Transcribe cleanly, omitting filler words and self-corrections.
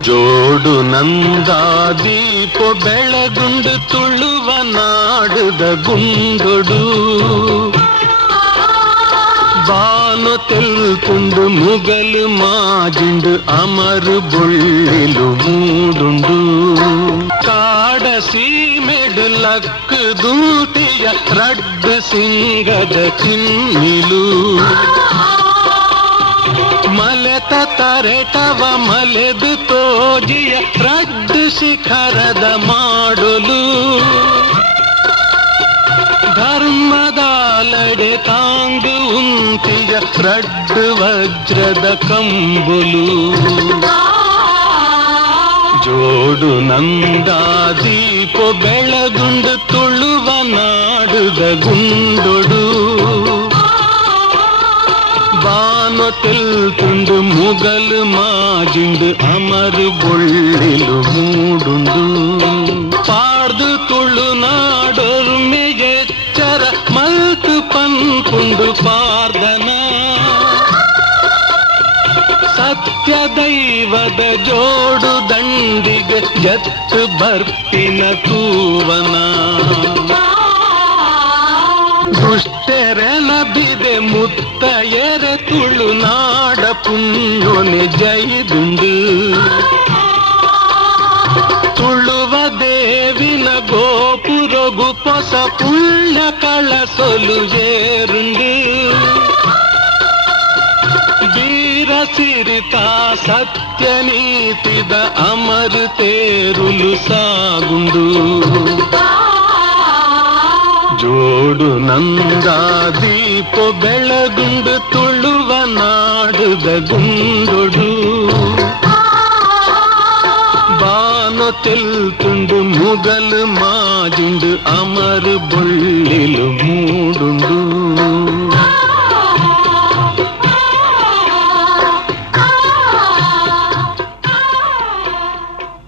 ಜೋಡು ನಂದ ದೀಪ ಬೆಳಗುಂಡು ತುಳುವ ನಾಡುದ ಗುಂಡೊಡು ಬಾನು ತೆಲ್ಕುಂಡು ಮುಗಲು ಮಾಜಿಂಡು ಅಮರು ಬೊಳ್ಳಿಲು ಮೂಡುಂಡು ಕಾಡ ಸೀಮೆಡು ಲಕ್ಕು ದೂತಿಯ ರಡ್ಡು ಸಿಂಗದ ಚಿನ್ನಿಲು ಮಲೆತ ತರೆಟವ ಮಲೆದು ತೋಜಿಯ ರಡ್ಡು ಶಿಖರದ ಮಾಡಲು ಧರ್ಮದಾಲಡೆ ತಾಂಗು ಉಂತಿಯ ರಡ್ಡು ವಜ್ರದ ಕಂಬುಲು ಜೋಡು ನಂದ ದೀಪ ಬೆಳಗುಂಡು ತುಳುವ ನಾಡುದ ಗುಂಡೊಡು ಬಾನು ತೆಲ್ಕುಂಡು ಮುಗಲು ಮಾಜಿಂಡು ಅಮರು ಬೊಳ್ಳಿಲು ಮೂಡುಂಡು ಪಾಡ್ದು ತುಳುನಾಡೊರ್ಮೆ ಎಚ್ಚರ ಮಲ್ತು ಪನ್ಪುಂಡು ಪಾರ್ದನ ಸತ್ಯ ದೈವದ ಜೋಡು ದಂಡಿಗೆ ಜತ್ತು ಬರ್ತಿನ ತೂವನ ದುಷ್ಟರೆನ ಬಿದೆ ಮುತ್ತ ಎರೆ ತುಳುನಾಡ ಪುಣ್ಯೊನೆ ಜೈದುಂಡು ತುಳುವ ದೇವಿನ ಗೋಪುರಗು ಪೊಸ ಪುಣ್ಯ ಕಳಸೊಲು ಏರುಂಡು ವೀರ ಸಿರಿತ ಸತ್ಯ ನೀತಿದ ಅಮರು ತೇರುಲು ಸಾಗುಂಡು ಜೋಡು ನಂದ ದೀಪ ಬೆಳಗುಂಡು ತುಳುವ ನಾಡುದ ಗುಂಡೊಡು ಬಾನು ತೆಲ್ಕುಂಡು ಮುಗಲು ಮಾಜುಂಡು ಅಮರು ಬೊಳ್ಳಿಲು ಮೂಡುಂಡು